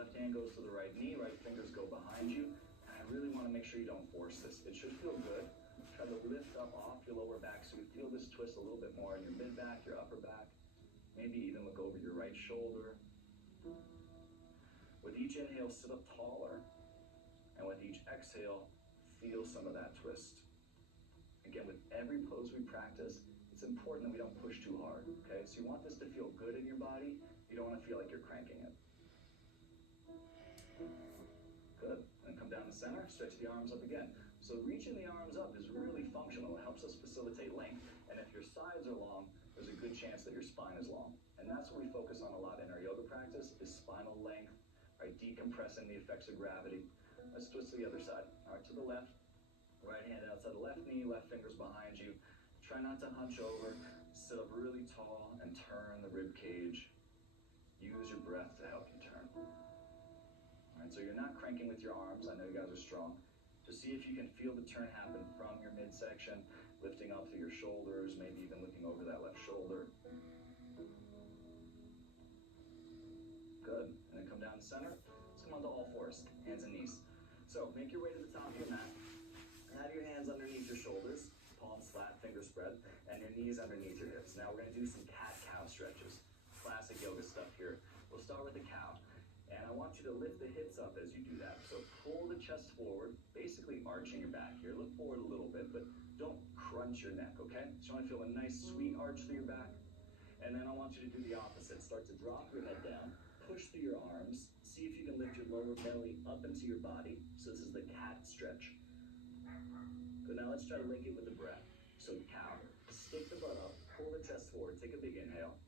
left hand goes to the right knee, right fingers go behind you. And I really want to make sure you don't force this. It should feel good. Try to lift up off your lower back so you feel this twist a little bit more in your mid back, your upper back. Maybe even look over your right shoulder. With each inhale, sit up taller. And with each exhale, feel some of that twist. Again, with every pose we practice, it's important that we don't push too hard, okay? So you want this to feel good in your body. You don't want to feel like you're cranking it. Good. And come down the center, stretch the arms up again. So reaching the arms up is really functional. It helps us facilitate length. And if your sides are long, there's a good chance that your spine is long. And that's what we focus on a lot in our yoga practice is spinal length, right? Decompressing the effects of gravity. Let's twist to the other side. All right, to the left. Right hand outside the left knee, left fingers behind you. Try not to hunch over. Sit up really tall and turn the rib cage. Use your breath to help you turn. All right, so you're not cranking with your arms. I know you guys are strong. Just see if you can feel the turn happen from your midsection, lifting up through your shoulders, maybe even looking over that left shoulder. Good. And then come down the center. Let's come onto all fours, hands and knees. So make your way to the top of your mat. Have your hands underneath your shoulders, palms flat, fingers spread, and your knees underneath your hips. Now we're going to do some cat-cow stretches. Classic yoga stuff here. We'll start with the cow. And I want you to lift the hips up as you do that. So pull the chest forward, basically arching your back here. Look forward a little bit, but don't crunch your neck, okay? So you want to feel a nice sweet arch through your back. And then I want you to do the opposite. Start to drop your head down, push through your arms. See if you can lift your lower belly up into your body. So this is the cat stretch. Good, now let's try to link it with the breath. So cow, stick the butt up, pull the chest forward, take a big inhale.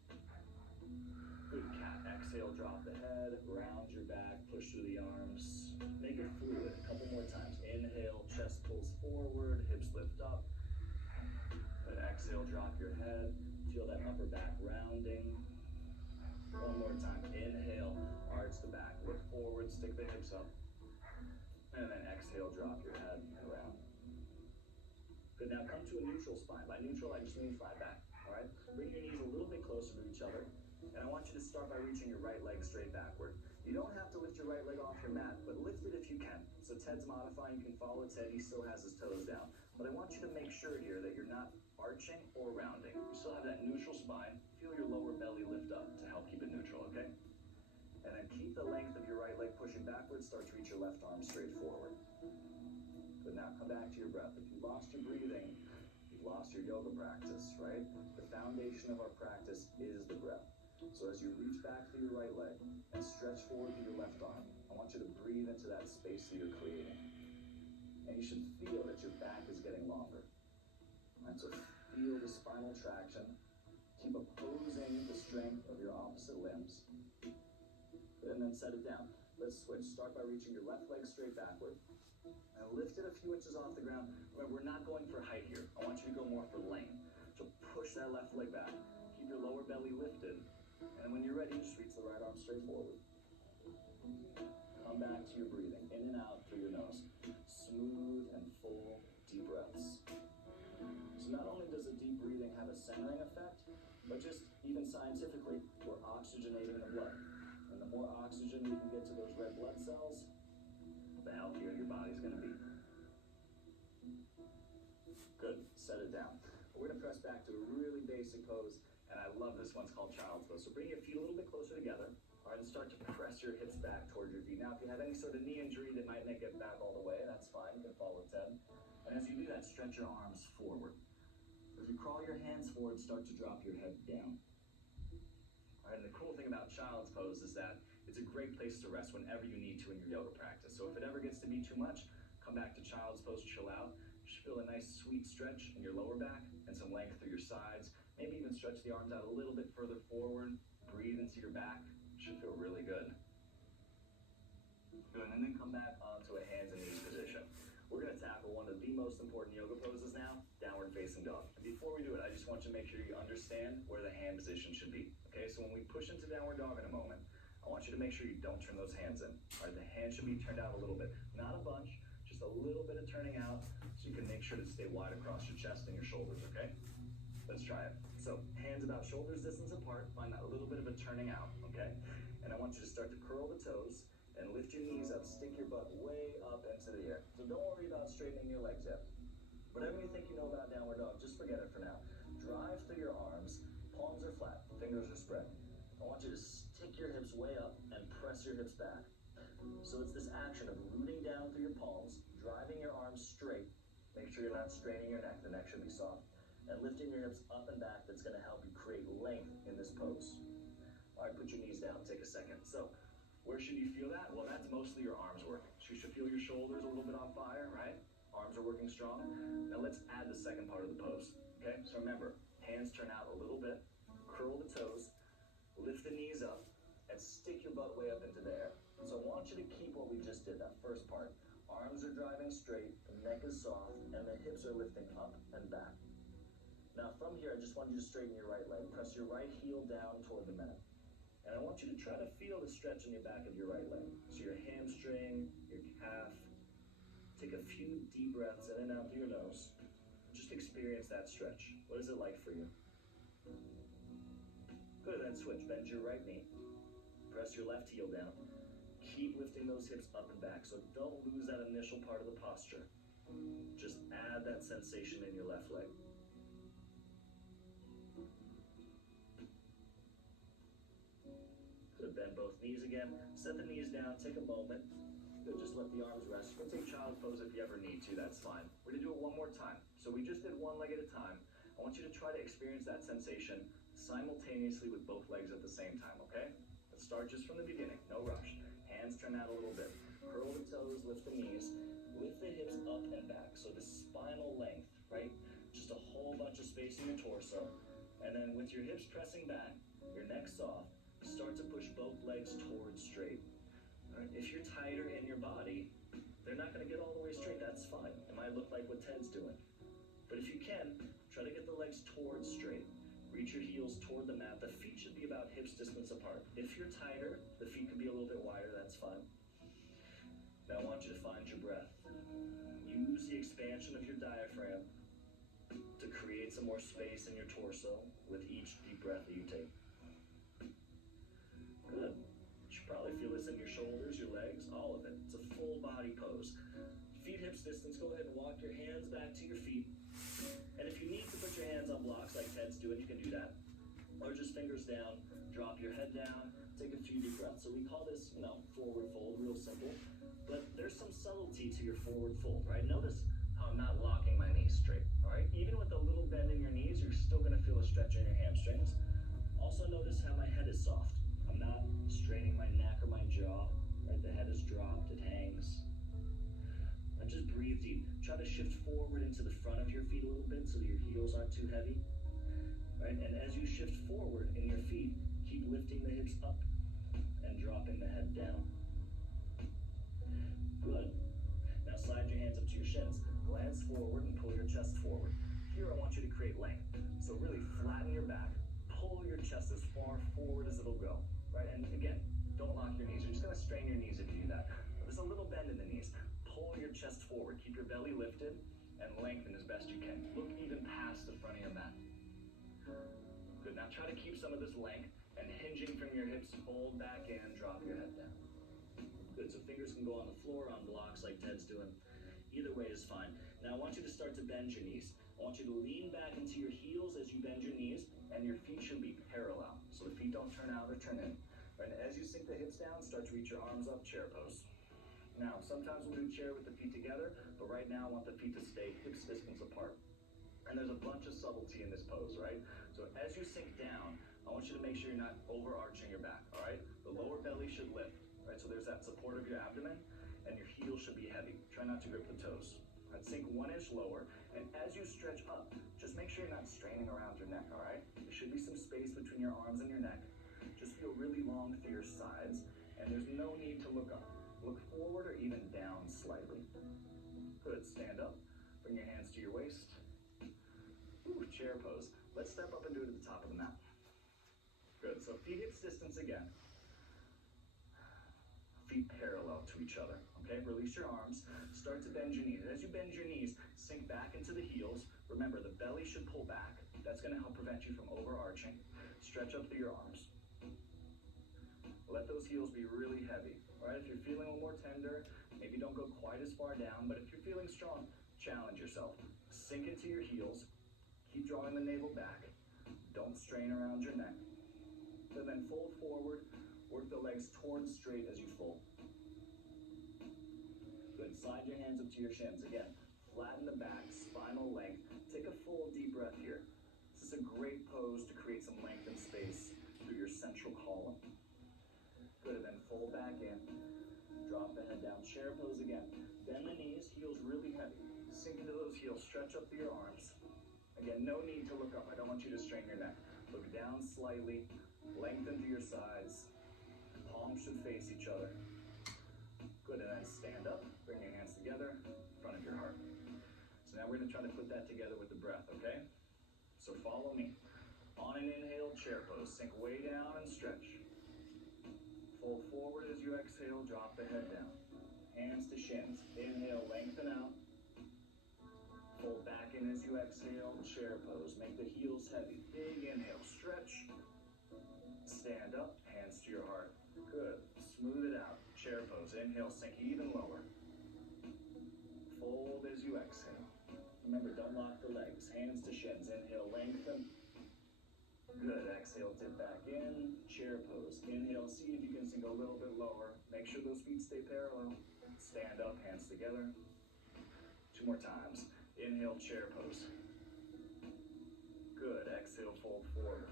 Good cat, exhale, drop the head, round your back, push through the arms. Make it fluid, a couple more times. Inhale, chest pulls forward, hips lift up. Good, exhale, drop your head. Feel that upper back rounding. One more time, inhale, arch the back, look forward, stick the hips up. And then exhale, drop your head and round. Good, now come to a neutral spine. By neutral, I just mean flat back, all right? Bring your knees a little bit closer to each other. And I want you to start by reaching your right leg straight backward. You don't have to lift your right leg off your mat, but lift it if you can. So Ted's modifying, you can follow Ted, he still has his toes down. But I want you to make sure here that you're not arching or rounding. You still have that neutral spine. Feel your lower belly lift up to help keep it neutral, okay? And then keep the length of your right leg pushing backwards, start to reach your left arm straight forward. But now come back to your breath. If you lost your breathing, you've lost your yoga practice, right? The foundation of our practice is the breath. So as you reach back through your right leg and stretch forward through your left arm, I want you to breathe into that space that you're creating. And you should feel that your back is getting longer. Right, so feel the spinal traction. Keep opposing the strength of your opposite limbs. And then set it down. Let's switch. Start by reaching your left leg straight backward. And lift it a few inches off the ground. Remember, we're not going for height here. I want you to go more for length. So push that left leg back. Keep your lower belly lifted. And when you're ready, just reach the right arm straight forward. Come back to your breathing. In and out through your nose. Smooth and full deep breaths. So not only does the deep breathing have a centering effect, but just even scientifically, we're oxygenating the blood. And the more oxygen we can get to those red blood cells, the healthier your body's going to be. Good. Set it down. We're going to press back to a really basic pose. And I love this one. It's called child's pose. So bring your feet a little bit closer together. All right, and start to press your hips back towards your feet. Now, if you have any sort of knee injury that might make it back all the way, that's fine. You can follow Ted. And as you do that, stretch your arms forward. As you crawl your hands forward, start to drop your head down. All right, and the cool thing about child's pose is that it's a great place to rest whenever you need to in your yoga practice. So if it ever gets to be too much, come back to child's pose, chill out. You should feel a nice sweet stretch in your lower back and some length through your sides. Maybe even stretch the arms out a little bit further forward. Breathe into your back. Should feel really good. Good, and then come back onto a hands and knees position. We're going to tackle one of the most important yoga poses now, downward facing dog. And before we do it, I just want you to make sure you understand where the hand position should be. Okay, so when we push into downward dog in a moment, I want you to make sure you don't turn those hands in. All right, the hand should be turned out a little bit. Not a bunch, just a little bit of turning out so you can make sure to stay wide across your chest and your shoulders, okay? Let's try it. So hands about shoulders distance apart, find that little bit of a turning out, okay? And I want you to start to curl the toes and lift your knees up, stick your butt way up into the air. So don't worry about straightening your legs yet. Whatever you think you know about downward dog, just forget it for now. Drive through your arms, palms are flat, fingers are spread. I want you to stick your hips way up and press your hips back. So it's this action of rooting down through your palms, driving your arms straight. Make sure you're not straining your neck, the neck should be soft. And lifting your hips up and back, that's gonna help you create length in this pose. All right, put your knees down, take a second. So, where should you feel that? Well, that's mostly your arms working. So you should feel your shoulders a little bit on fire, right? Arms are working strong. Now let's add the second part of the pose, okay? So remember, hands turn out a little bit, curl the toes, lift the knees up, and stick your butt way up into the air. So I want you to keep what we just did, that first part. Arms are driving straight, the neck is soft, and the hips are lifting up and back. Now from here, I just want you to straighten your right leg. Press your right heel down toward the mat. And I want you to try to feel the stretch in your back of your right leg. So your hamstring, your calf. Take a few deep breaths in and out through your nose. Just experience that stretch. What is it like for you? Good, then switch. Bend your right knee. Press your left heel down. Keep lifting those hips up and back. So don't lose that initial part of the posture. Just add that sensation in your left leg. Good, bend both knees again. Set the knees down, take a moment. Good, just let the arms rest. You can take child's pose if you ever need to, that's fine. We're gonna do it one more time. So we just did one leg at a time. I want you to try to experience that sensation simultaneously with both legs at the same time, okay? Let's start just from the beginning, no rush. Hands turn out a little bit. Curl the toes, lift the knees. Lift the hips up and back. So the spinal length, right? Just a whole bunch of space in your torso. And then with your hips pressing back, your neck soft, start to push both legs towards straight. Right? If you're tighter in your body, they're not going to get all the way straight. That's fine. It might look like what Ted's doing. But if you can, try to get the legs towards straight. Reach your heels toward the mat. The feet should be about hips distance apart. If you're tighter, the feet could be a little bit wider. That's fine. Now I want you to find your breath. Use the expansion of your diaphragm to create some more space in your torso with each deep breath that you take. Good. You should probably feel this in your shoulders, your legs, all of it. It's a full body pose. Feet hips distance, go ahead and walk your hands back to your feet. And if you need to put your hands on blocks like Ted's doing, you can do that. Or just fingers down, drop your head down, take a few deep breaths. So we call this, forward fold, real simple. But there's some subtlety to your forward fold, right? Notice how I'm not locking my knees straight, all right? Even with a little bend in your knees, you're still gonna feel a stretch in your hamstrings. Also notice how my head is soft. I'm not straining my neck or my jaw, right? The head is dropped, it hangs. And just breathe deep. Try to shift forward into the front of your feet a little bit so that your heels aren't too heavy, right? And as you shift forward in your feet, keep lifting the hips up and dropping the head down. Good. Now slide your hands up to your shins. Glance forward and pull your chest forward. Here I want you to create length. So really flatten your back. Pull your chest as far forward as it'll go, right? And again, don't lock your knees. You're just gonna strain your knees if you do that. There's a little bend in the knees. Pull your chest forward. Keep your belly lifted and lengthen as best you can. Look even past the front of your mat. Good. Now try to keep some of this length and hinging from your hips, fold back in, drop your head down. Good. So fingers can go on the floor, on blocks like Ted's doing. Either way is fine. Now I want you to start to bend your knees. I want you to lean back into your heels as you bend your knees, and your feet should be parallel. So the feet don't turn out or turn in. Right? And as you sink the hips down, start to reach your arms up, chair pose. Now, sometimes we'll do chair with the feet together, but right now I want the feet to stay hips distance apart. And there's a bunch of subtlety in this pose, right? So as you sink down, I want you to make sure you're not overarching your back, all right? The lower belly should lift, right? So there's that support of your abdomen, and your heels should be heavy. Try not to grip the toes. I'd sink 1 inch lower, and as you stretch up, just make sure you're not straining around your neck, all right? There should be some space between your arms and your neck. Just feel really long through your sides, and there's no need to look up. Look forward or even down slightly. Good, stand up, bring your hands to your waist. Ooh, chair pose. Let's step up and do it at the top of the mat. Good, so feet hips distance again. Feet parallel to each other, okay? Release your arms, start to bend your knees. As you bend your knees, sink back into the heels. Remember, the belly should pull back. That's gonna help prevent you from overarching. Stretch up through your arms. Let those heels be really heavy. All right, if you're feeling a little more tender, maybe don't go quite as far down, but if you're feeling strong, challenge yourself. Sink into your heels, keep drawing the navel back, don't strain around your neck. And then fold forward, work the legs towards straight as you fold. Good, slide your hands up to your shins. Again, flatten the back, spinal length. Take a full deep breath here. This is a great pose to create some length and space through your central column. Good, and then fold back in. Drop the head down, chair pose again. Bend the knees, heels really heavy. Sink into those heels, stretch up through your arms. Again, no need to look up. I don't want you to strain your neck. Look down slightly, lengthen through your sides. Palms should face each other. Good, and then stand up, bring your hands together in front of your heart. So now we're gonna try to put that together with the breath, okay? So follow me. On an inhale, chair pose. Sink way down and stretch. Fold forward as you exhale, drop the head down. Hands to shins. Inhale, lengthen out. Fold back in as you exhale, chair pose. Make the heels heavy. Big inhale, stretch. Stand up, hands to your heart. Good. Smooth it out. Chair pose. Inhale, sink even lower. Fold as you exhale. Remember, don't lock the legs. Hands to shins. Inhale, lengthen. Good. Exhale, dip back in. Chair pose. Inhale, see if you can sink a little bit lower. Make sure those feet stay parallel. Stand up, hands together. 2 more times. Inhale, chair pose. Good. Exhale, fold forward.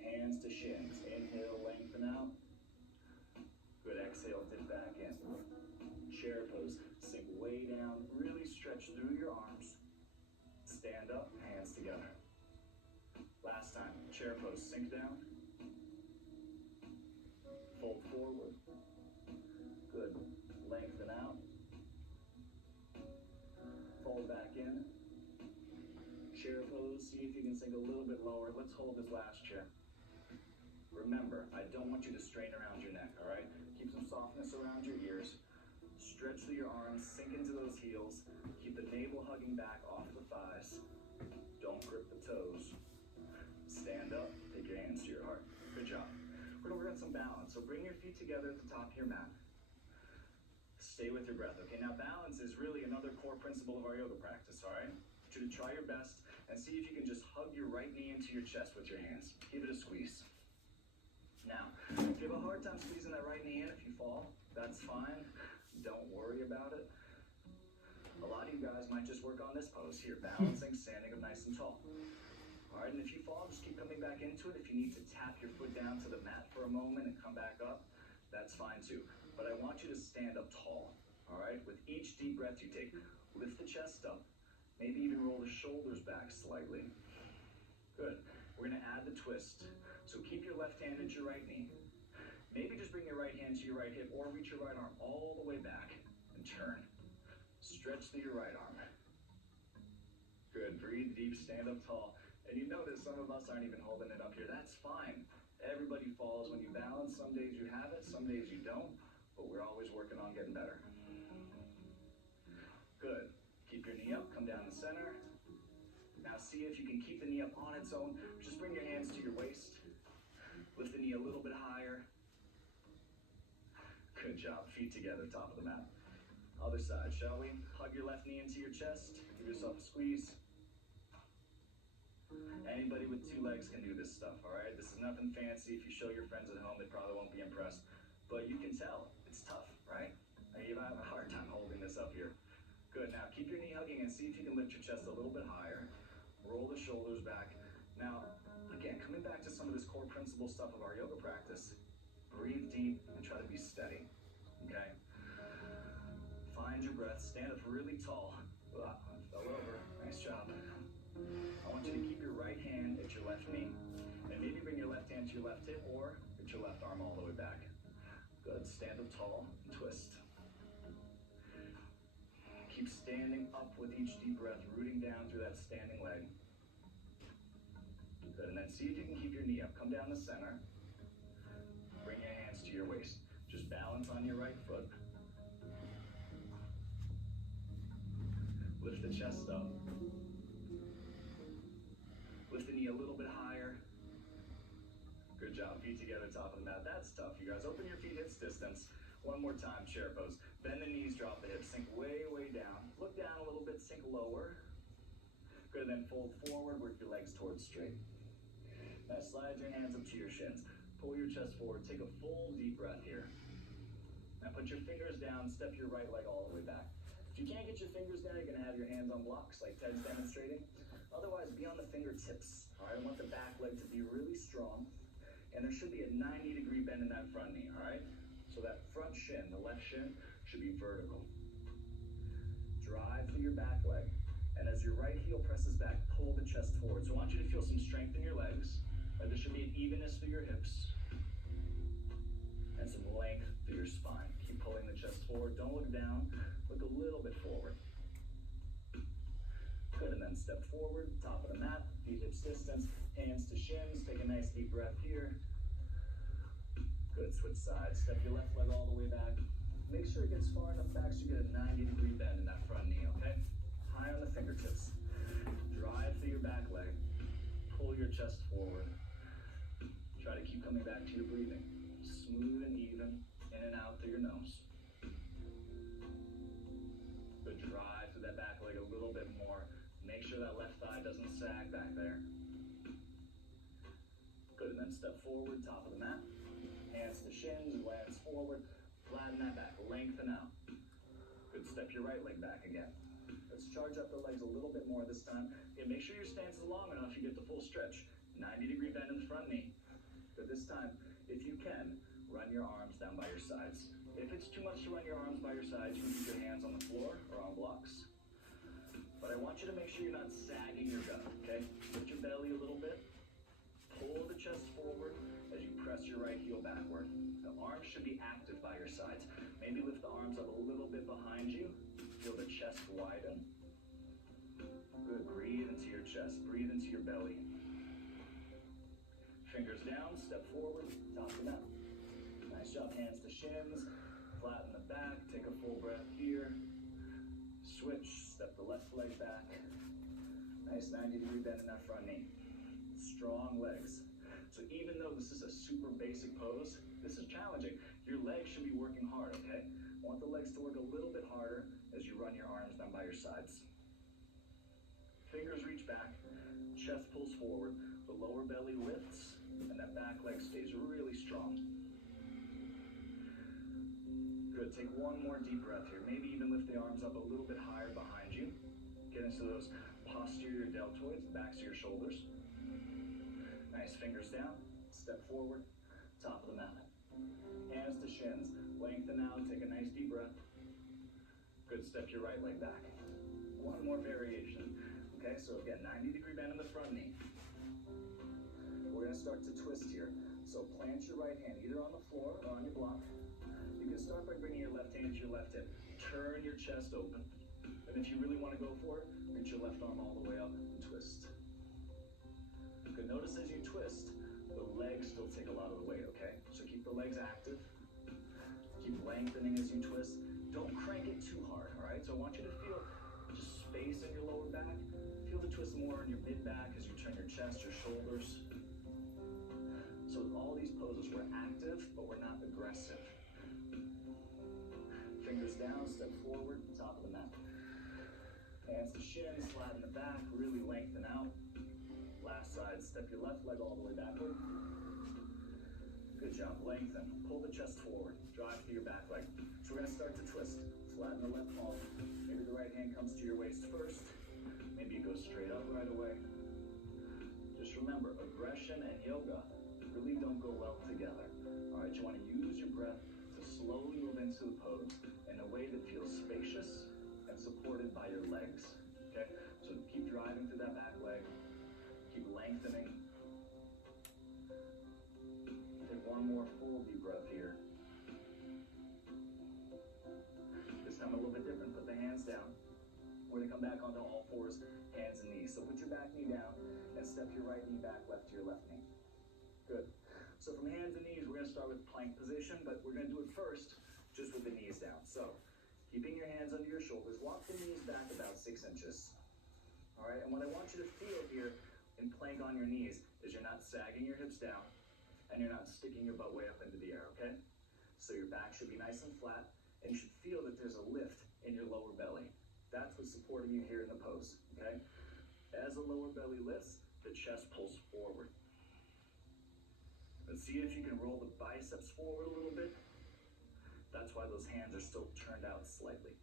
Hands to shins. Inhale, lengthen out. Good. Exhale, dip back in. Chair pose. Sink way down. Really stretch through your arms. Stand up, hands together. Last time, chair pose, sink down. Fold forward. Good. Lengthen out. Fold back in. Chair pose, see if you can sink a little bit lower. Let's hold this last chair. Remember, I don't want you to strain around your neck, all right? Keep some softness around your ears. Stretch through your arms, sink into those heels. Keep the navel hugging back off the thighs. Don't grip the toes. Stand up, take your hands to your heart. Good job. We're gonna work on some balance. So bring your feet together at the top of your mat. Stay with your breath. Okay, now balance is really another core principle of our yoga practice, all right? I want you to try your best and see if you can just hug your right knee into your chest with your hands. Give it a squeeze. Now, if you have a hard time squeezing that right knee in, if you fall, that's fine. Don't worry about it. A lot of you guys might just work on this pose here, balancing, standing up nice and tall. All right, and if you fall, just keep coming back into it. If you need to tap your foot down to the mat for a moment and come back up, that's fine too. But I want you to stand up tall, all right? With each deep breath you take, lift the chest up, maybe even roll the shoulders back slightly. Good. We're gonna add the twist. So keep your left hand at your right knee. Maybe just bring your right hand to your right hip or reach your right arm all the way back and turn. Stretch through your right arm. Good. Breathe deep, stand up tall. And you notice some of us aren't even holding it up here. That's fine. Everybody falls when you balance. Some days you have it, some days you don't, but we're always working on getting better. Good. Keep your knee up, come down the center. Now see if you can keep the knee up on its own. Just bring your hands to your waist. Lift the knee a little bit higher. Good job. Feet together, top of the mat. Other side, shall we? Hug your left knee into your chest. Give yourself a squeeze. Anybody with 2 legs can do this stuff, all right? This is nothing fancy. If you show your friends at home, they probably won't be impressed. But you can tell, it's tough, right? I have a hard time holding this up here. Good, now keep your knee hugging and see if you can lift your chest a little bit higher. Roll the shoulders back. Now, again, coming back to some of this core principle stuff of our yoga practice, breathe deep and try to be steady, okay? Find your breath, stand up really tall. Fell over, nice job. I want you to keep your right hand at your left knee. And maybe bring your left hand to your left hip or put your left arm all the way back. Good, stand up tall and twist. Keep standing up with each deep breath, rooting down through that standing leg. Good, and then see if you can keep your knee up. Come down the center. Bring your hands to your waist. Just balance on your right foot. Lift the chest up. Lift the knee a little bit higher. Good job. Feet together, top of the mat. That's tough, you guys. Open your feet hips distance. One more time, chair pose. Bend the knees, drop the hips, sink way, way down. Look down a little bit, sink lower. Good, then fold forward, work your legs towards straight. Now slide your hands up to your shins. Pull your chest forward, take a full deep breath here. Now put your fingers down, step your right leg all the way back. If you can't get your fingers down, you're gonna have your hands on blocks like Ted's demonstrating. Otherwise, be on the fingertips. All right, I want the back leg to be really strong. And there should be a 90-degree bend in that front knee, all right? So that front shin, the left shin, should be vertical. Drive through your back leg. And as your right heel presses back, pull the chest forward. So I want you to feel some strength in your legs. There should be an evenness through your hips. And some length through your spine. Keep pulling the chest forward. Don't look down. Look a little bit forward. Good, and then step forward, top of the mat, feet hips distance, hands to shins. Take a nice deep breath here. Good, switch sides. Step your left leg all the way back. Make sure it gets far enough back so you get a 90-degree bend in that front knee, okay? High on the fingertips. Drive through your back leg. Pull your chest forward. Try to keep coming back to your breathing. Smooth and even, in and out through your nose. Good, drive through that back leg a little bit more. Make sure that left thigh doesn't sag back there. Good, and then step forward, top of the mat. Hands to shins, glance forward. Flatten that back, lengthen out. Good, step your right leg back again. Let's charge up the legs a little bit more this time. Yeah, make sure your stance is long enough you get the full stretch. 90-degree bend in the front knee. Good, this time, if you can, run your arms down by your sides. If it's too much to run your arms by your sides, you can keep your hands on the floor or on blocks. But I want you to make sure you're not sagging your gut, okay? Lift your belly a little bit. Pull the chest forward as you press your right heel backward. The arms should be active by your sides. Maybe lift the arms up a little bit behind you. Feel the chest widen. Good, breathe into your chest. Breathe into your belly. Fingers down, step forward, top of the mat. Nice job, hands to shins. Flatten the back, take a full breath here. Switch, step the left leg back. Nice 90-degree bend in that front knee. Strong legs. So even though this is a super basic pose, this is challenging. Your legs should be working hard, okay? Want the legs to work a little bit harder as you run your arms down by your sides. Fingers reach back, chest pulls forward, the lower belly lifts, and that back leg stays really strong. Good, take one more deep breath here. Maybe even lift the arms up a little bit higher behind you. Get into those posterior deltoids, backs of your shoulders. Nice, fingers down, step forward, top of the mat. Hands to shins, lengthen out, take a nice deep breath. Good, step your right leg back. One more variation. Okay, so again, 90-degree bend in the front knee. We're gonna start to twist here. So plant your right hand either on the floor or on your block. You can start by bringing your left hand to your left hip. Turn your chest open. And if you really wanna go for it, reach your left arm all the way up and twist. Good, notice as you twist, the legs still take a lot of the weight, okay? So keep the legs active. Keep lengthening as you twist. Don't crank it too hard, all right? So I want you to feel just space in your lower back. Feel the twist more in your mid-back as you turn your chest, your shoulders. So with all these poses, we're active, but we're not aggressive. Fingers down, step forward, top of the mat. Hands to shins, flatten the back, really lengthen out. Last side, step your left leg all the way backward. Good job, lengthen. Pull the chest forward, drive through your back leg. So we're gonna start to twist. Flatten the left palm. Maybe the right hand comes to your waist first. Maybe you go straight up right away. Just remember, aggression and yoga really don't go well together. All right, you wanna use your breath to slowly move into the pose in a way that feels spacious and supported by your legs, okay? So keep driving through that back leg. Keep lengthening. Take one more full deep breath here. This time a little bit different. Put the hands down. We're gonna come back onto all fours, hands and knees. So put your back knee down and step your right knee back left to your left knee. Good. So from hands and knees, we're gonna start with plank position, but we're gonna do it first just with the knees down. So keeping your hands under your shoulders, walk the knees back about 6 inches. All right, and what I want you to feel here in plank on your knees is you're not sagging your hips down and you're not sticking your butt way up into the air, okay? So your back should be nice and flat, and you should feel that there's a lift in your lower belly. That's what's supporting you here in the pose, okay? As the lower belly lifts, the chest pulls forward. Let's see if you can roll the biceps forward a little bit. That's why those hands are still turned out slightly.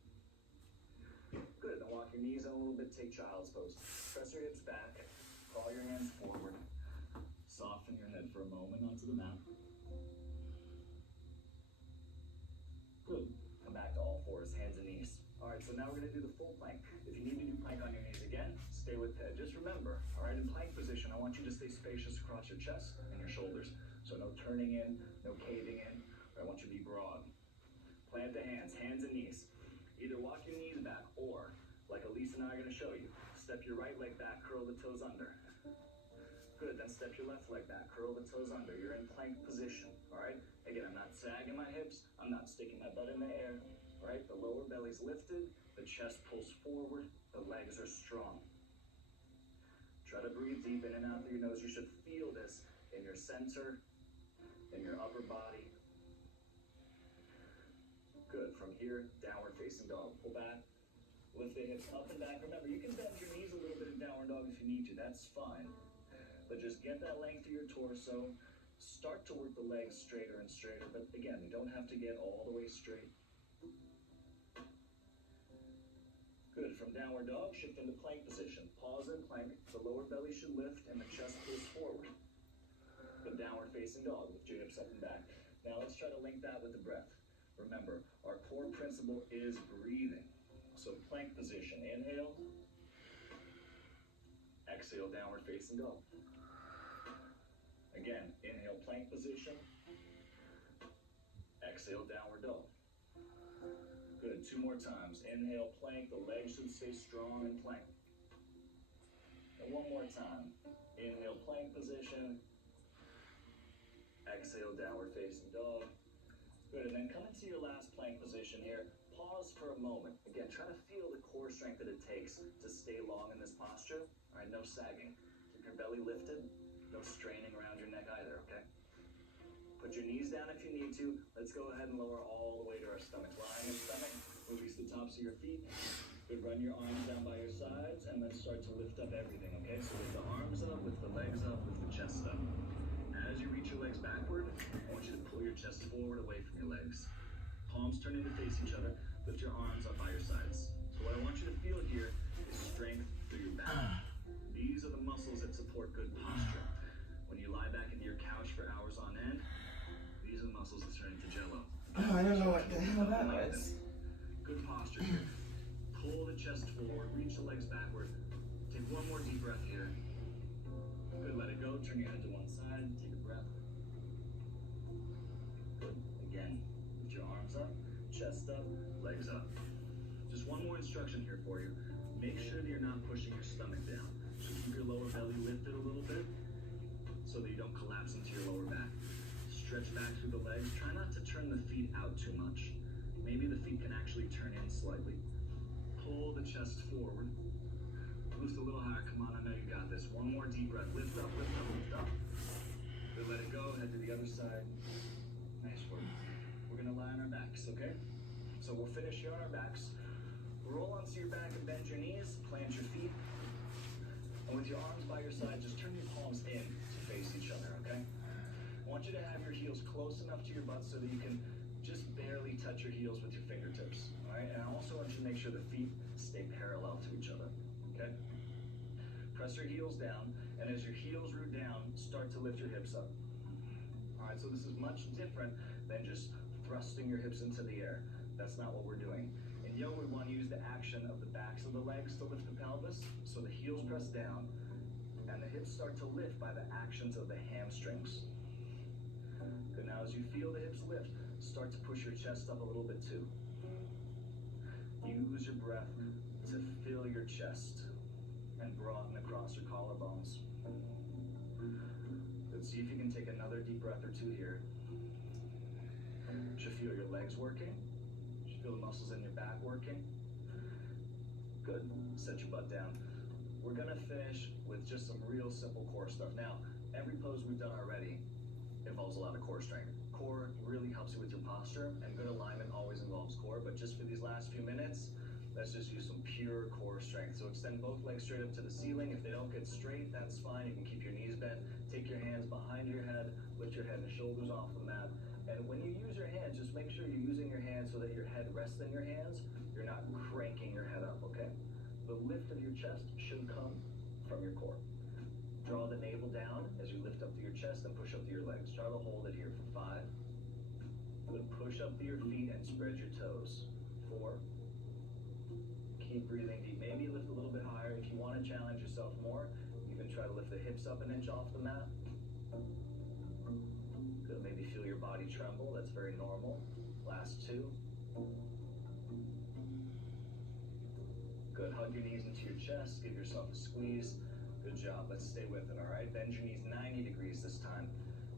Good, then walk your knees in a little bit, take child's pose. Press your hips back, crawl your hands forward. Soften your head for a moment onto the mat. Good, come back to all fours, hands and knees. All right, so now we're gonna do the full plank. If you need to do plank on your knees again, stay with Ted. Just remember, all right, in plank position, I want you to stay spacious across your chest and your shoulders. So no turning in, no caving in. I want you to be broad. Plant the hands, hands and knees. Either walk your knees back or, like Elise and I are gonna show you, step your right leg back, curl the toes under. Good, then step your left leg back, curl the toes under. You're in plank position, all right? Again, I'm not sagging my hips, I'm not sticking my butt in the air, all right? The lower belly's lifted, the chest pulls forward, the legs are strong. Try to breathe deep in and out through your nose. You should feel this in your center, in your upper body. Good, from here, downward facing dog. Pull back, lift the hips up and back. Remember, you can bend your knees a little bit in downward dog if you need to, that's fine. But just get that length to your torso. Start to work the legs straighter and straighter, but again, you don't have to get all the way straight. Good, from downward dog, shift into plank position. Pause in plank, the lower belly should lift and the chest pulls forward. Good, downward facing dog, lift your hips up and back. Now let's try to link that with the breath. Remember, our core principle is breathing. So plank position, inhale. Exhale, downward facing dog. Again, inhale, plank position. Exhale, downward dog. Good, 2 more times. Inhale, plank, the legs should stay strong in plank. And 1 more time. Inhale, plank position. Exhale, downward facing dog. Good, and then come into your last plank position here. Pause for a moment. Again, try to feel the core strength that it takes to stay long in this posture. All right, no sagging. Keep your belly lifted. No straining around your neck either, okay? Put your knees down if you need to. Let's go ahead and lower all the way to our stomach. Lying in stomach, release the tops of your feet. Good, run your arms down by your sides, and let's start to lift up everything, okay? So lift the arms up, lift the legs up, lift the chest up. As you reach your legs backward, I want you to pull your chest forward away from your legs. Palms turning to face each other. Lift your arms up by your sides. So what I want you to feel here is strength through your back. These are the muscles that support good posture. When you lie back into your couch for hours on end, these are the muscles that turn into jello. Oh, I don't know what the hell that was. Good posture here. Pull the chest forward, reach the legs backward. Take 1 more deep breath here. Good, let it go. Turn your head to one side. Take a breath. Good. Again, lift your arms up, chest up, legs up. Just 1 more instruction here for you. Make sure that you're not pushing your stomach down. So keep your lower belly lifted a little bit so that you don't collapse into your lower back. Stretch back through the legs. Try not to turn the feet out too much. Maybe the feet can actually turn in slightly. Pull the chest forward. Boost a little higher. Come on, I know you got this. 1 more deep breath. Lift up, lift up, lift up. Good, let it go. Head to the other side. Nice work. We're gonna lie on our backs, okay? So we'll finish here on our backs. Roll onto your back and bend your knees. Plant your feet. And with your arms by your side, just turn your palms in to face each other, okay? I want you to have your heels close enough to your butt so that you can just barely touch your heels with your fingertips, all right? And I also want you to make sure the feet stay parallel to each other, okay? Press your heels down, and as your heels root down, start to lift your hips up. All right, so this is much different than just thrusting your hips into the air. That's not what we're doing. In yoga, we want to use the action of the backs of the legs to lift the pelvis, so the heels press down, and the hips start to lift by the actions of the hamstrings. Good, now as you feel the hips lift, start to push your chest up a little bit too. Use your breath to fill your chest and broaden across your collarbones. Good, see if you can take another deep breath or 2 here. You should feel your legs working. You should feel the muscles in your back working. Good, set your butt down. We're gonna finish with just some real simple core stuff. Now, every pose we've done already involves a lot of core strength. Core really helps you with your posture, and good alignment always involves core, but just for these last few minutes, let's just use some pure core strength. So extend both legs straight up to the ceiling. If they don't get straight, that's fine. You can keep your knees bent. Take your hands behind your head, lift your head and shoulders off the mat. And when you use your hands, just make sure you're using your hands so that your head rests in your hands. You're not cranking your head up, okay? The lift of your chest should come from your core. Draw the navel down as you lift up to your chest and push up to your legs. Try to hold it here for 5. Good. Push up to your feet and spread your toes. 4. Keep breathing deep. Maybe lift a little bit higher. If you want to challenge yourself more, even try to lift the hips up an inch off the mat. Good. Maybe feel your body tremble. That's very normal. Last 2. Good. Hug your knees into your chest. Give yourself a squeeze. Good job. Let's stay with it, all right? Bend your knees 90 degrees this time.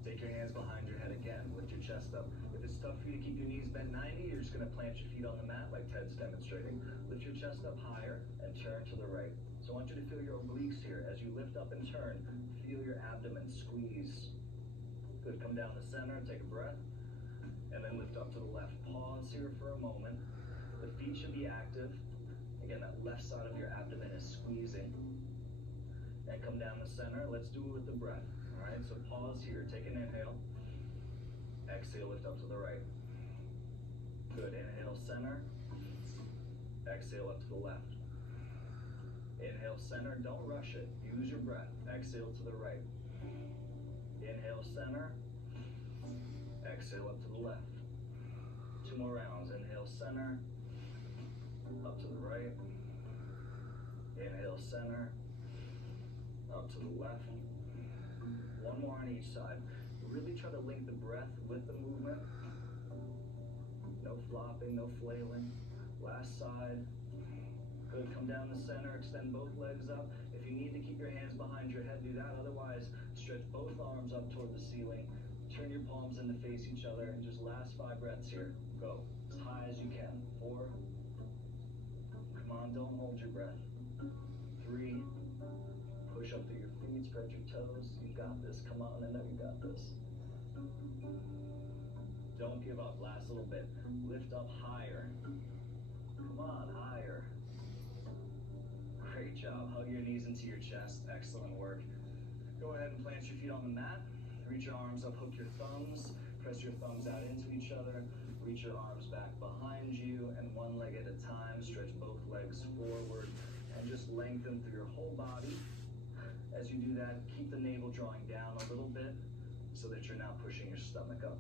Take your hands behind your head again. Lift your chest up. If it's tough for you to keep your knees bent 90, you're just going to plant your feet on the mat like Ted's demonstrating. Lift your chest up higher and turn to the right. So I want you to feel your obliques here. As you lift up and turn, feel your abdomen squeeze. Good. Come down the center, take a breath, and then lift up to the left. Pause here for a moment. The feet should be active. Again, that left side of your abdomen is squeezing. And come down the center. Let's do it with the breath. All right, so pause here. Take an inhale. Exhale, lift up to the right. Good. Inhale, center. Exhale, up to the left. Inhale, center. Don't rush it. Use your breath. Exhale to the right. Inhale, center. Exhale, up to the left. 2 more rounds. Inhale, center. Up to the right. Inhale, center. Up to the left. 1 more on each side. Really try to link the breath with the movement. No flopping, no flailing. Last side. Good. Come down the center. Extend both legs up. If you need to keep your hands behind your head, do that. Otherwise, stretch both arms up toward the ceiling. Turn your palms in to face each other. And just last 5 breaths here. Go. As high as you can. 4. Come on, don't hold your breath. 3. Push up to your feet, spread your toes. You got this. Come on, I know you got this. Don't give up. Last little bit. Lift up higher. Come on, higher. Great job. Hug your knees into your chest. Excellent work. Go ahead and plant your feet on the mat. Reach your arms up, hook your thumbs. Press your thumbs out into each other. Reach your arms back behind you, and 1 leg at a time. Stretch both legs forward and just lengthen through your whole body. As you do that, keep the navel drawing down a little bit so that you're not pushing your stomach up.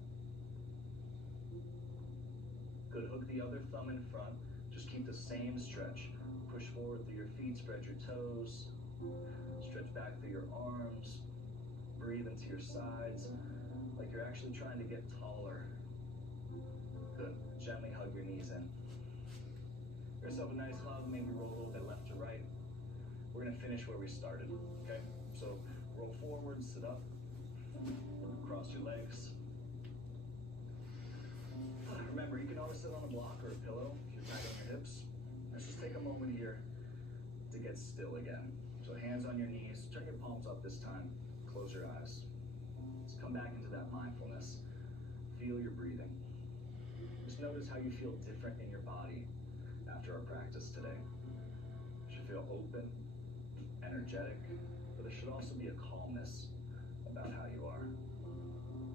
Good. Hook the other thumb in front. Just keep the same stretch. Push forward through your feet, spread your toes. Stretch back through your arms. Breathe into your sides like you're actually trying to get taller. Good. Gently hug your knees in. Give yourself a nice hug. Maybe roll a little bit left to right. We're going to finish where we started, okay? So roll forward, sit up, cross your legs. Remember, you can always sit on a block or a pillow if you're tight on your hips. Let's just take a moment here to get still again. So hands on your knees, turn your palms up this time, close your eyes. Let's come back into that mindfulness. Feel your breathing. Just notice how you feel different in your body after our practice today. You should feel open, energetic, but there should also be a calmness about how you are.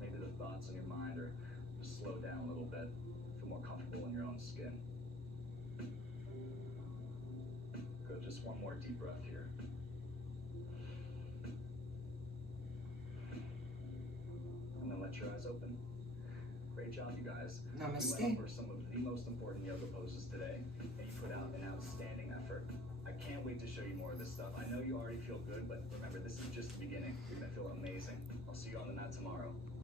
Maybe the thoughts in your mind are just slow down a little bit, feel more comfortable in your own skin. Good, just 1 more deep breath here. And then let your eyes open. Great job, you guys. Namaste. We went over some of the most important yoga poses today, and you put out an outstanding effort. I can't wait to show you more of this stuff. I know you already feel good, but remember, this is just the beginning. You're gonna feel amazing. I'll see you on the mat tomorrow.